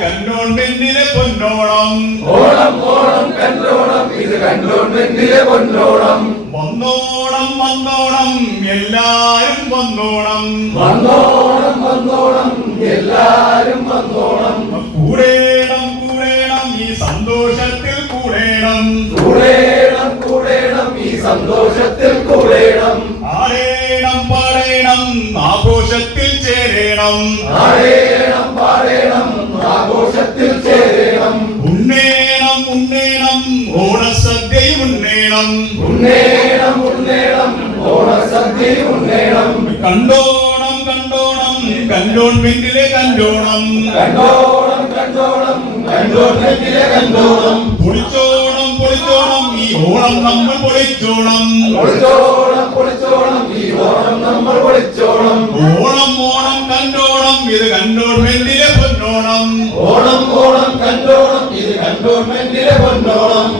കണ്ടോൺമെന്റിലെ പൊന്നോണം ഓണം ഓണം കണ്ടോണം ഇത് കണ്ടോൺമെന്റിലെ പൊന്നോണം വന്നോണം വന്നോണം എല്ലാരും വന്നോണം വന്നോണം വന്നോണം എല്ലാരും വന്നോണം കൂടേണം കൂടേണം ഈ സന്തോഷത്തിൽ കൂടേണം കൂടേണം കൂടേണം ഈ സന്തോഷത്തിൽ കൂടേണം ആടേണം പാടേണം ആഘോഷത്തിൽ ചേരേണം ആടേണം പാടേണം ആഘോഷത്തിൽ ചേരണം ഉണ്ണേണം ഉണ്ണേണം ഓണസദ്യയും ഉണ്ണേണം ഉണ്ണേണം ഉണ്ണേണം ഓണസദ്യ ഉണ്ണേണം കണ്ടോണം കണ്ടോണം കണ്ടോൺമെന്റിലെ കണ്ടോണം കണ്ടോണം കണ്ടോണം കണ്ടോൺമെന്റിലെ കണ്ടോണം പൊളിച്ചോണം പൊളിച്ചോണം ഈ ഓണം നമ്മൾ പൊളിച്ചോണം പൊളിച്ചോണം പൊളിച്ചോണം ഈ ഓണം നമ്മൾ പൊളിച്ചോണം ഓണം ഓണം കണ്ടോണം ഇത് കണ്ടോൺമെന്റിലെ പൊന്നോണം ഓണം ഓണം കണ്ടോണം ഇത് കണ്ടോൺമെന്റിലെ പൊന്നോണം